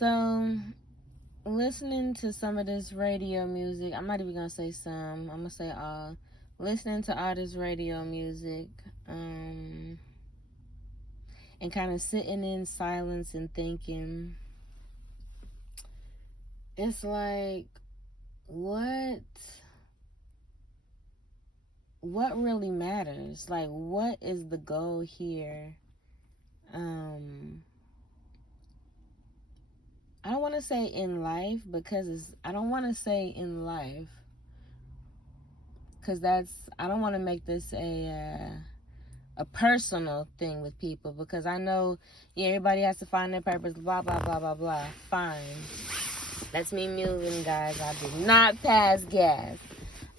So, listening to some of this radio music, I'm not even gonna say some, I'm gonna say all. Listening to all this radio music, and kind of sitting in silence and thinking, it's like, what really matters? Like, what is the goal here? I don't want to say in life, because I don't want to say in life, because I don't want to make this a personal thing with people, because I know, everybody has to find their purpose, blah, blah, blah, blah, blah. Fine. That's me moving, guys. I did not pass gas.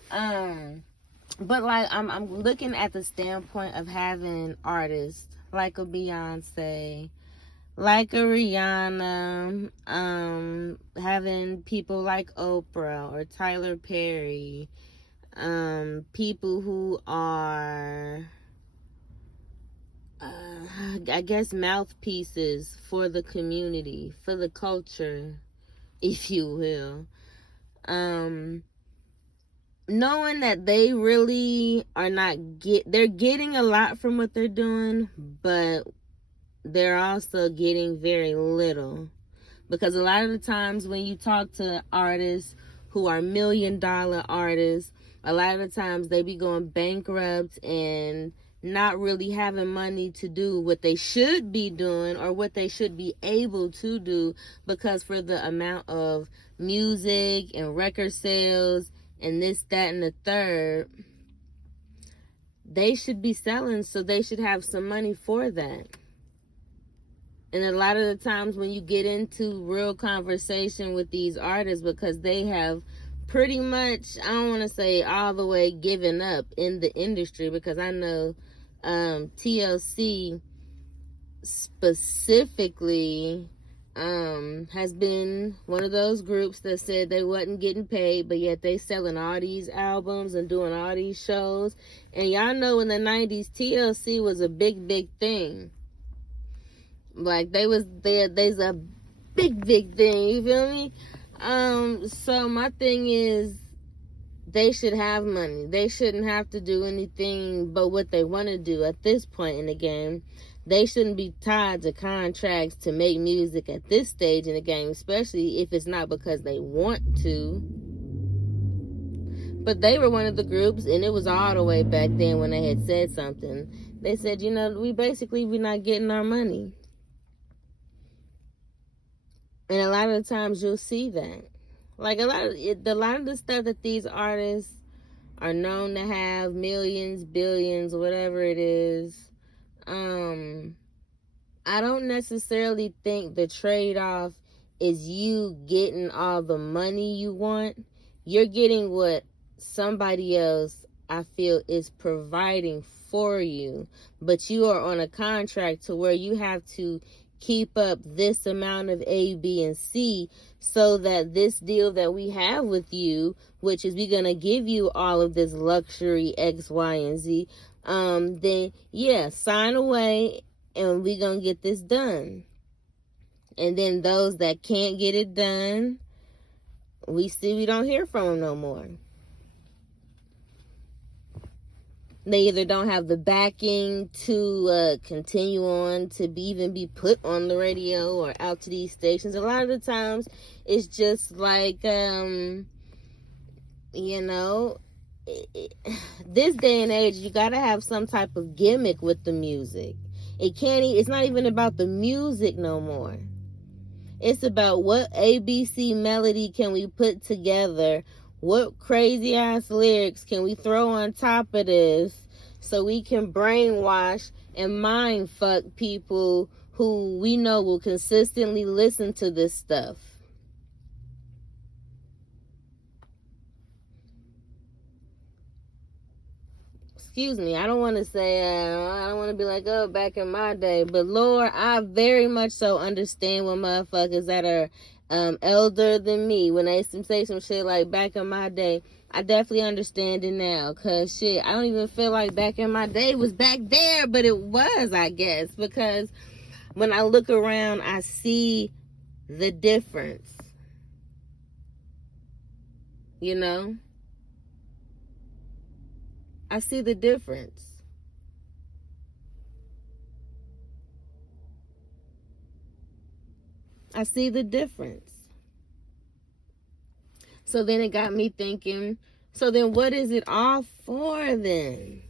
But like, I'm looking at the standpoint of having artists like a Beyonce, like a Rihanna, having people like Oprah or Tyler Perry, people who are, I guess, mouthpieces for the community, for the culture, if you will. Knowing that they really are they're getting a lot from what they're doing, but they're also getting very little. Because a lot of the times when you talk to artists who are $1 million artists, a lot of the times they be going bankrupt and not really having money to do what they should be doing or what they should be able to do, because for the amount of music and record sales and this, that, and the third, they should be selling, so they should have some money for that. And a lot of the times when you get into real conversation with these artists, because they have pretty much, I don't want to say all the way given up in the industry, because I know TLC specifically has been one of those groups that said they wasn't getting paid, but yet they selling all these albums and doing all these shows. And y'all know in the 90s, TLC was a big thing. Like, there's a big thing, you feel me? So my thing is, they should have money. They shouldn't have to do anything but what they want to do at this point in the game. They shouldn't be tied to contracts to make music at this stage in the game, especially if it's not because they want to. But they were one of the groups, and it was all the way back then when they had said something. They said, we're not getting our money. And a lot of the times you'll see that. Like, a lot of the stuff that these artists are known to have, millions, billions, whatever it is, I don't necessarily think the trade-off is you getting all the money you want. You're getting what somebody else, I feel, is providing for you. But you are on a contract to where you have to keep up this amount of A, B, and C, so that this deal that we have with you, which is we're going to give you all of this luxury X, Y, and Z, then, sign away, and we're going to get this done. And then those that can't get it done, we don't hear from them no more. They either don't have the backing to continue on to even be put on the radio or out to these stations. A lot of the times, it's just like, this day and age, you gotta have some type of gimmick with the music. It's not even about the music no more. It's about what ABC melody can we put together. What crazy ass lyrics can we throw on top of this so we can brainwash and mind fuck people who we know will consistently listen to this stuff? Excuse me, I don't want to say, I don't want to be like, oh, back in my day. But Lord, I very much so understand when motherfuckers that are elder than me, when they say some shit like back in my day, I definitely understand it now. Cause shit, I don't even feel like back in my day was back there, but it was, I guess. Because when I look around, I see the difference. You know? I see the difference. I see the difference. So then it got me thinking, so then what is it all for then?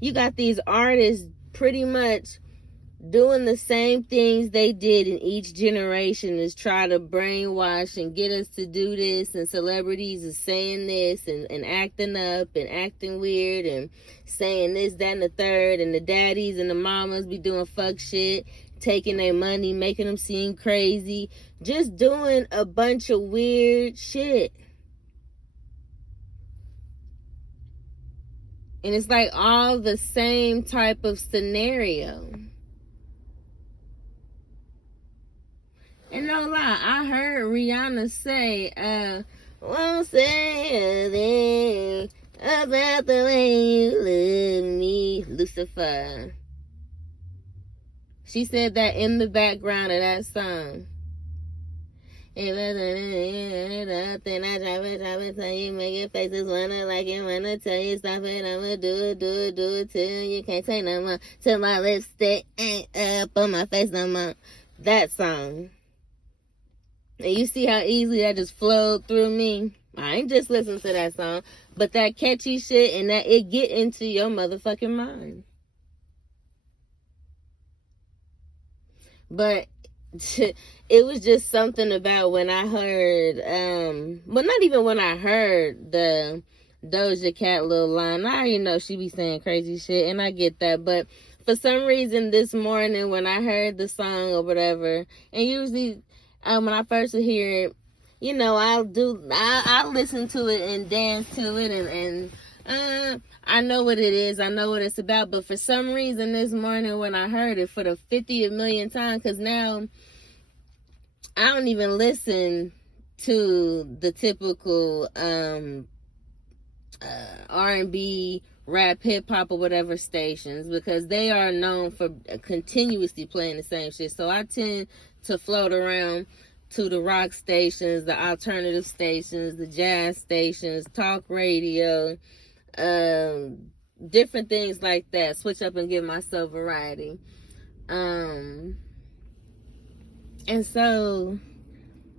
You got these artists pretty much doing the same things they did in each generation, is try to brainwash and get us to do this, and celebrities is saying this and acting up and acting weird and saying this, that, and the third, and the daddies and the mamas be doing fuck shit, taking their money, making them seem crazy, just doing a bunch of weird shit. And it's like all the same type of scenario. And no lie, I heard Rihanna say, won't say a thing about the way you love me, Lucifer. She said that in the background of that song. Then I try to tell you, make your faces wanna like it, wanna tell you stop it, I'ma do it till you can't say no more, till my lipstick ain't up on my face no more. That song. And you see how easily that just flowed through me? I ain't just listened to that song, but that catchy shit and that it get into your motherfucking mind. But it was just something about when I heard, well, not even when I heard the Doja Cat little line. I already know she be saying crazy shit, and I get that. But for some reason this morning when I heard the song or whatever, and usually when I first hear it, you know, I'll listen to it and dance to it, and I know what it is. I know what it's about. But for some reason this morning when I heard it for the 50th million time, because now I don't even listen to the typical R&B, rap, hip-hop, or whatever stations, because they are known for continuously playing the same shit. So I tend to float around to the rock stations, the alternative stations, the jazz stations, talk radio, different things like that. Switch up and give myself variety. And so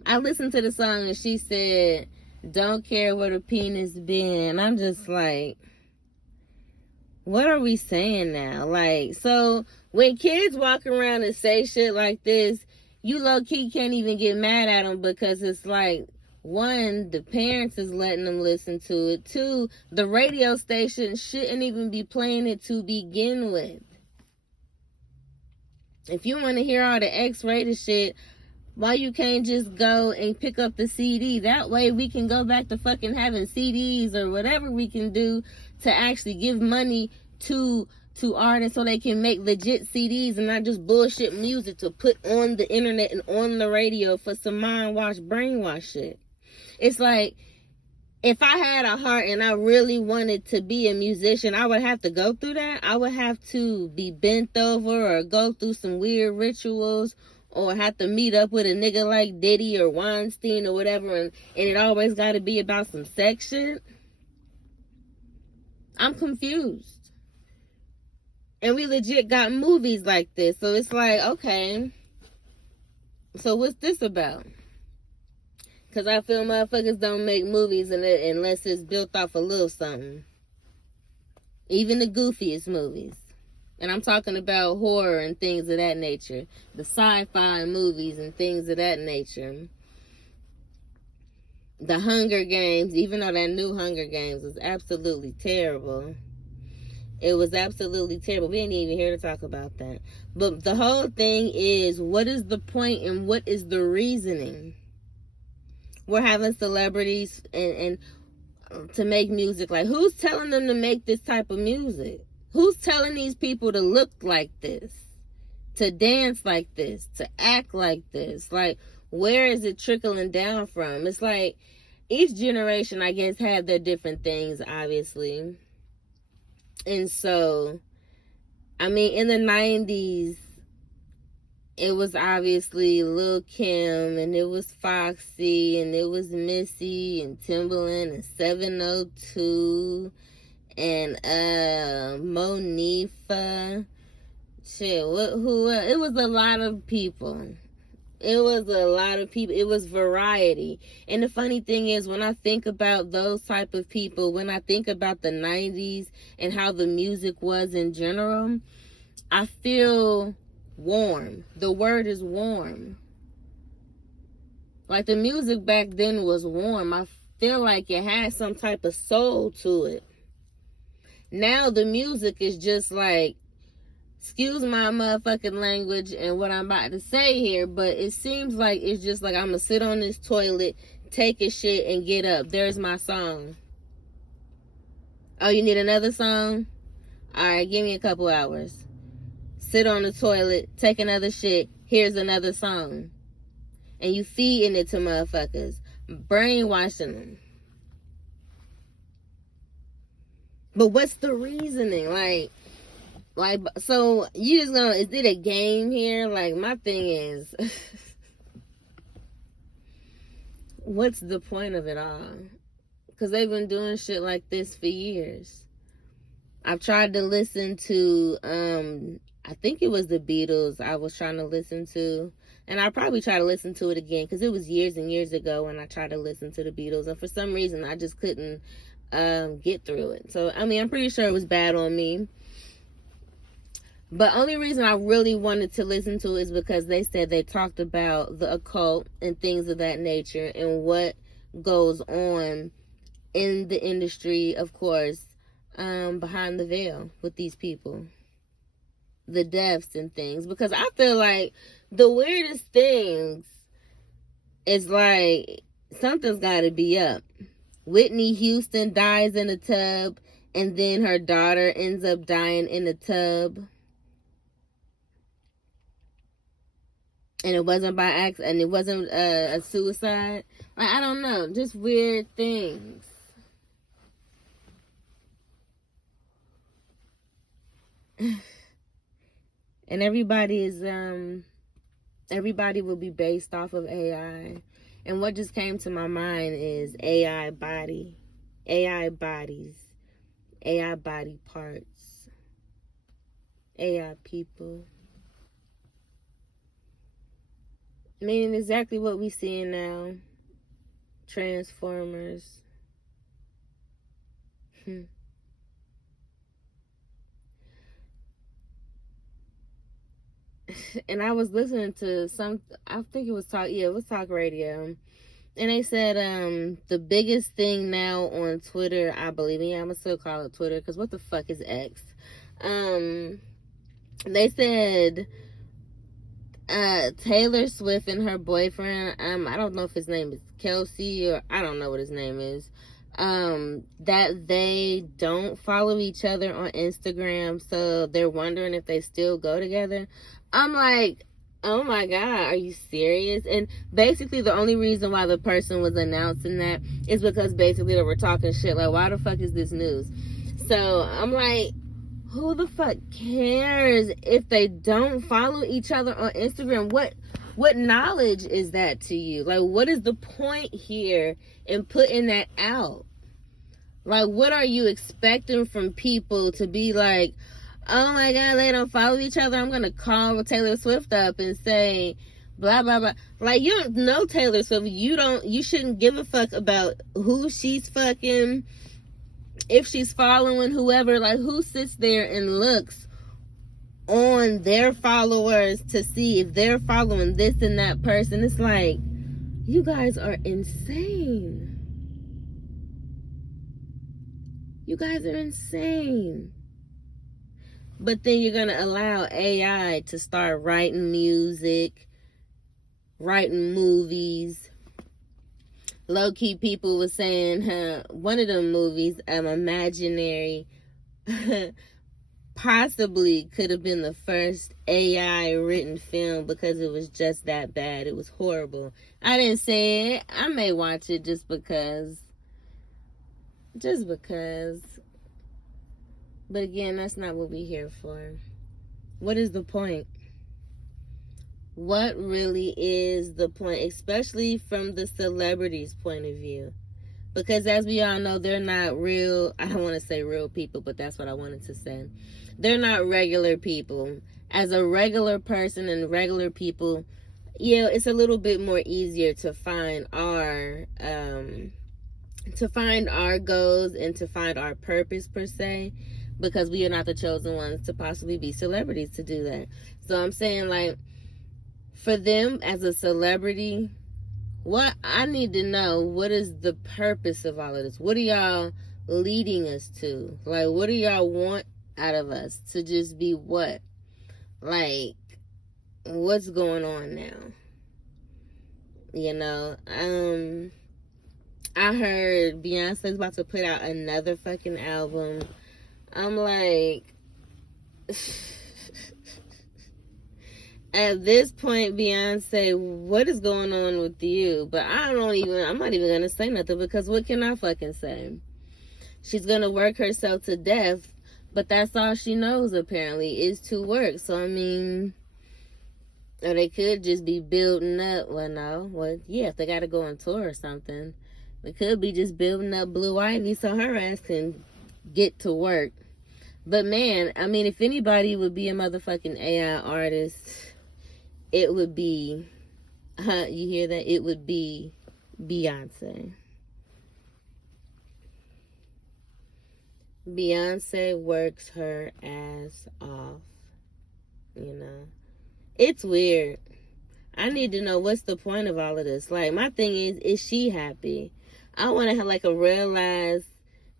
I listened to the song and she said, don't care where the penis been. I'm just like, what are we saying now? Like, so when kids walk around and say shit like this, you low-key can't even get mad at them, because it's like, one, the parents is letting them listen to it. Two, the radio station shouldn't even be playing it to begin with. If you want to hear all the X-rated shit, why you can't just go and pick up the CD? That way we can go back to fucking having CDs or whatever we can do to actually give money to artists so they can make legit CDs and not just bullshit music to put on the internet and on the radio for some mind-wash, brainwash shit. It's like, if I had a heart and I really wanted to be a musician, I would have to go through that. I would have to be bent over or go through some weird rituals, or have to meet up with a nigga like Diddy or Weinstein or whatever, and it always got to be about some sex shit. I'm confused. And we legit got movies like this. So it's like, okay, so what's this about? Because I feel motherfuckers don't make movies unless it's built off a little something. Even the goofiest movies. And I'm talking about horror and things of that nature. The sci-fi movies and things of that nature. The Hunger Games, even though that new Hunger Games was absolutely terrible. It was absolutely terrible. We ain't even here to talk about that. But the whole thing is, what is the point and what is the reasoning? We're having celebrities and to make music. Like, who's telling them to make this type of music? Who's telling these people to look like this? To dance like this? To act like this? Like, where is it trickling down from? It's like, each generation, I guess, had their different things, obviously. And so, I mean, in the 90s, it was obviously Lil Kim, and it was Foxy, and it was Missy, and Timbaland, and 702, and Monifa. Shit, who? It was a lot of people. It was a lot of people. It was variety. And the funny thing is, when I think about those type of people, when I think about the 90s and how the music was in general, I feel warm. The word is warm. Like, the music back then was warm. I feel like it had some type of soul to it. Now the music is just like, excuse my motherfucking language and what I'm about to say here, but it seems like it's just like, I'm gonna sit on this toilet, take a shit, and get up. There's my song. Oh, you need another song? Alright, give me a couple hours. Sit on the toilet, take another shit, here's another song. And you feeding it to motherfuckers, brainwashing them. But what's the reasoning? Like, so you just gonna, is it a game here? Like, my thing is, what's the point of it all? Because they've been doing shit like this for years. I've tried to listen to, I think it was the Beatles I was trying to listen to. And I'll probably try to listen to it again, because it was years and years ago when I tried to listen to the Beatles. And for some reason, I just couldn't get through it. So, I mean, I'm pretty sure it was bad on me. But only reason I really wanted to listen to it is because they said they talked about the occult and things of that nature and what goes on in the industry, of course, behind the veil with these people. The deaths and things. Because I feel like the weirdest things is like, something's got to be up. Whitney Houston dies in a tub, and then her daughter ends up dying in a tub. And it wasn't by accident, and it wasn't a suicide. Like, I don't know, just weird things. And everybody will be based off of AI. And what just came to my mind is AI body, AI bodies, AI body parts, AI people. Meaning exactly what we seeing now. Transformers. And I was listening to I think it was Talk Radio. And they said the biggest thing now on Twitter, I believe, I'm gonna still call it Twitter, because what the fuck is X? They said Taylor Swift and her boyfriend, I don't know if his name is Kelsey, or I don't know what his name is, that they don't follow each other on Instagram, so they're wondering if they still go together. I'm like, oh my God, are you serious? And basically the only reason why the person was announcing that is because basically they were talking shit, like, why the fuck is this news? So I'm like, who the fuck cares if they don't follow each other on Instagram? What knowledge is that to you? Like, what is the point here in putting that out? Like, what are you expecting from people to be like, oh my God, they don't follow each other, I'm gonna call Taylor Swift up and say blah blah blah? Like, you don't know Taylor Swift. You shouldn't give a fuck about who she's fucking, if she's following whoever. Like, who sits there and looks on their followers to see if they're following this and that person? It's like, you guys are insane. You guys are insane. But then you're going to allow AI to start writing music, writing movies. Low-key people were saying one of them movies, Imaginary, possibly could have been the first AI written film, because it was just that bad. It was horrible. I didn't say it. I may watch it just because. Just because. But again, that's not what we're here for. What is the point? What really is the point, especially from the celebrities' point of view? Because as we all know, they're not real, I don't want to say real people, but that's what I wanted to say. They're not regular people. As a regular person and regular people, yeah, it's a little bit more easier to find our goals and to find our purpose per se, because we are not the chosen ones to possibly be celebrities to do that. So I'm saying, like, for them as a celebrity, what I need to know, what is the purpose of all of this? What are y'all leading us to? Like, what do y'all want out of us? To just be what? Like, what's going on now? You know, I heard Beyonce's about to put out another fucking album. I'm like, at this point, Beyonce, what is going on with you? But I'm not even gonna say nothing, because what can I fucking say? She's gonna work herself to death, but that's all she knows apparently, is to work. So I mean, or they could just be building up. Well, no, well, yeah, if they gotta go on tour or something, they could be just building up Blue Ivy so her ass can get to work. But man, I mean, if anybody would be a motherfucking AI artist, it would be, you hear that? It would be Beyonce. Beyonce works her ass off, you know. It's weird. I need to know, what's the point of all of this? Like, my thing is she happy? I want to have like a realized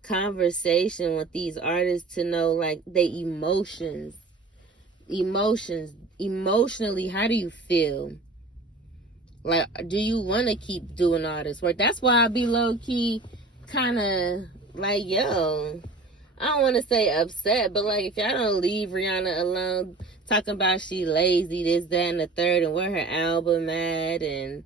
conversation with these artists to know, like, their emotionally, how do you feel? Like, do you want to keep doing all this work? That's why I be low-key kind of like, yo, I don't want to say upset, but like, if y'all don't leave Rihanna alone, talking about she lazy, this, that, and the third, and where her album at, and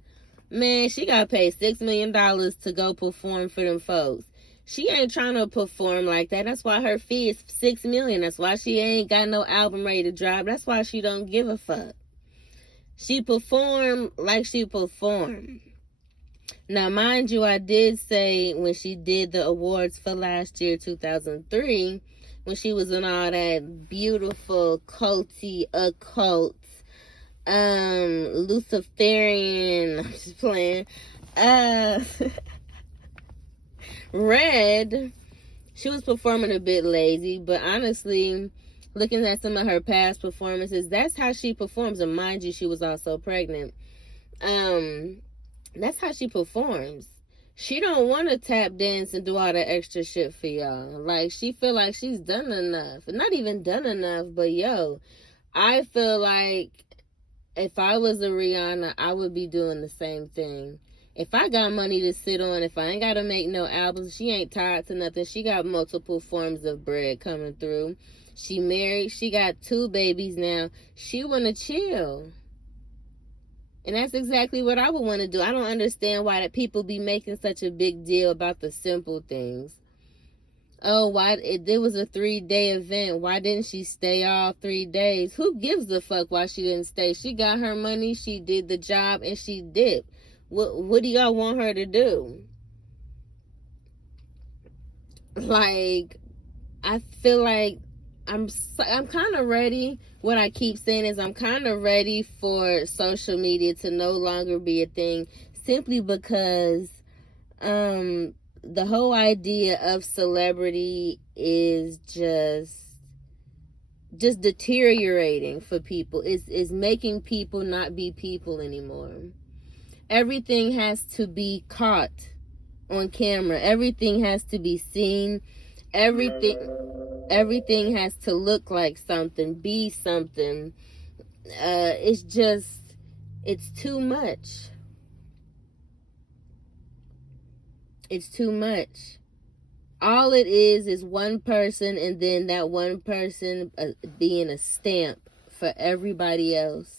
man, she got paid $6 million to go perform for them folks. She ain't trying to perform like that. That's why her fee is $6 million. That's why she ain't got no album ready to drop. That's why she don't give a fuck. She performed like she performed. Now, mind you, I did say when she did the awards for last year, 2003, when she was in all that beautiful, culty, occult, Luciferian, I'm just playing, Red, she was performing a bit lazy, but honestly, looking at some of her past performances, that's how she performs. And mind you, she was also pregnant. That's how she performs. She don't want to tap dance and do all that extra shit for y'all. Like, she feel like she's done enough. Not even done enough, but yo, I feel like if I was a Rihanna, I would be doing the same thing. If I got money to sit on, if I ain't got to make no albums, she ain't tied to nothing. She got multiple forms of bread coming through. She married. She got 2 babies now. She want to chill. And that's exactly what I would want to do. I don't understand why that people be making such a big deal about the simple things. Oh, it was a 3-day event. Why didn't she stay all 3 days? Who gives a fuck why she didn't stay? She got her money, she did the job, and she dipped. What do y'all want her to do? Like, I feel like I'm kind of ready. What I keep saying is I'm kind of ready for social media to no longer be a thing, simply because the whole idea of celebrity is just deteriorating for people. It's making people not be people anymore. Everything has to be caught on camera. Everything has to be seen. Everything has to look like something, be something. It's too much. It's too much. All it is one person, and then that one person being a stamp for everybody else,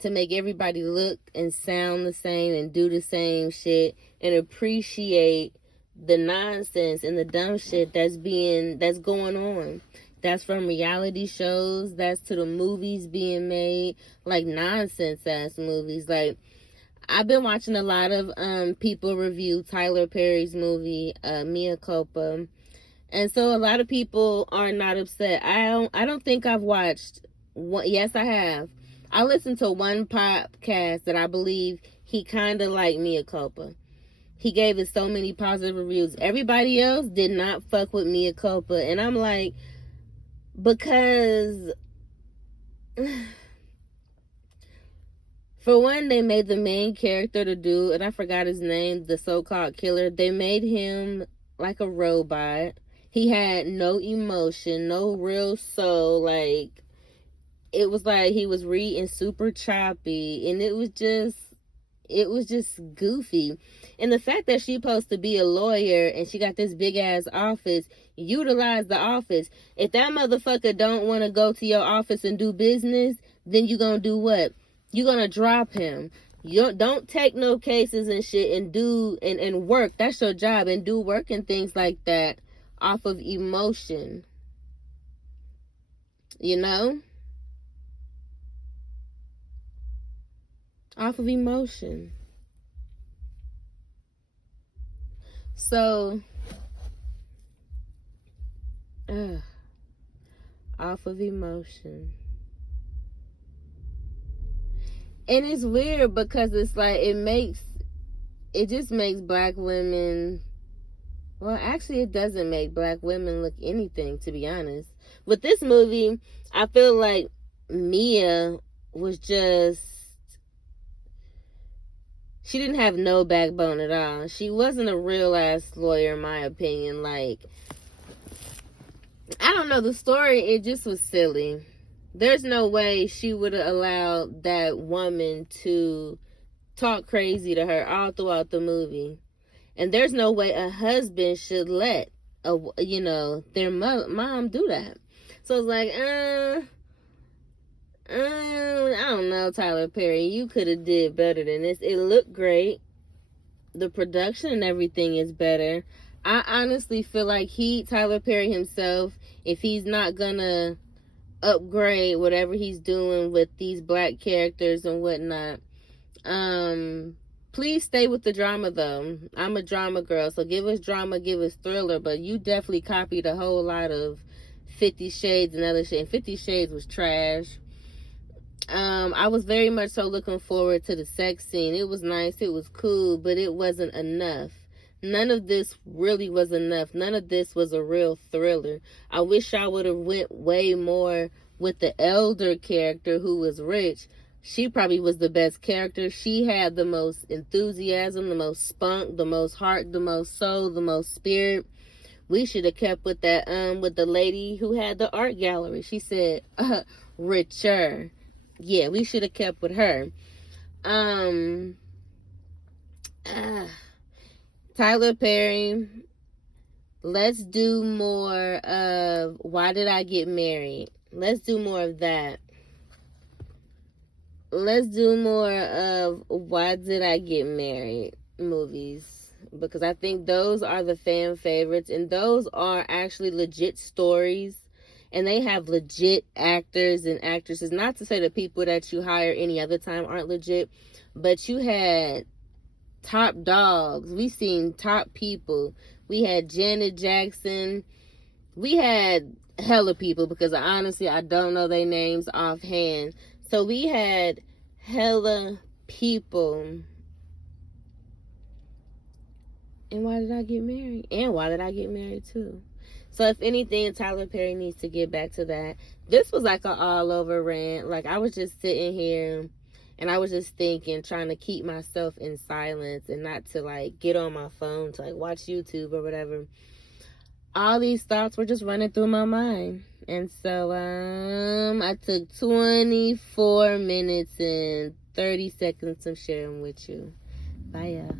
to make everybody look and sound the same and do the same shit and appreciate the nonsense and the dumb shit that's going on. That's from reality shows. That's to the movies being made, like nonsense ass movies. Like, I've been watching a lot of people review Tyler Perry's movie, Mea Culpa. And so a lot of people are not upset. I don't think I've watched one. Yes, I have. I listened to one podcast that I believe he kind of like Mea Culpa. He gave it so many positive reviews. Everybody else did not fuck with Mea Culpa. And I'm like, because for one, they made the main character, the dude, and I forgot his name, the so-called killer, they made him like a robot. He had no emotion, no real soul. Like, it was like he was reading super choppy, and it was just goofy. And the fact that she's supposed to be a lawyer and she got this big ass office, utilize the office. If that motherfucker don't want to go to your office and do business, then you gonna do what? You gonna drop him. You don't take no cases and shit and do and work. That's your job, and do work and things like that off of emotion. You know? Off of emotion. So, off of emotion. And it's weird because it's like it just makes black women, well, actually it doesn't make black women look anything, to be honest. With this movie, I feel like Mia was just, she didn't have no backbone at all. She wasn't a real ass lawyer, in my opinion. Like, I don't know, the story, it just was silly. There's no way she would have allowed that woman to talk crazy to her all throughout the movie. And there's no way a husband should let their mom do that. So it's like, I don't know, Tyler Perry, you could have did better than this. It looked great. The production and everything is better. I honestly feel like Tyler Perry himself, if he's not gonna upgrade whatever he's doing with these black characters and whatnot, please stay with the drama though. I'm a drama girl, so give us drama, give us thriller, but you definitely copied a whole lot of 50 Shades and other shit, and 50 Shades was trash. I was very much so looking forward to the sex scene. It was nice, it was cool, but it wasn't enough. None of this really was enough. None of this was a real thriller. I wish I would have went way more with the elder character who was rich. She probably was the best character. She had the most enthusiasm, the most spunk, the most heart, the most soul, the most spirit. We should have kept with that, with the lady who had the art gallery. She said, richer. Yeah, we should have kept with her. Tyler Perry, let's do more of Why Did I Get Married? Let's do more of that. Let's do more of Why Did I Get Married movies, because I think those are the fan favorites, and those are actually legit stories, and they have legit actors and actresses. Not to say the people that you hire any other time aren't legit, but you had top dogs. We seen top people. We had Janet Jackson. We had hella people, because honestly I don't know their names offhand. So we had hella people. And Why Did I Get Married? And Why Did I Get Married too? So if anything, Tyler Perry needs to get back to that. This was like an all over rant. Like, I was just sitting here and I was just thinking, trying to keep myself in silence and not to like get on my phone to like watch YouTube or whatever. All these thoughts were just running through my mind. And so I took 24 minutes and 30 seconds of sharing with you. Bye, y'all.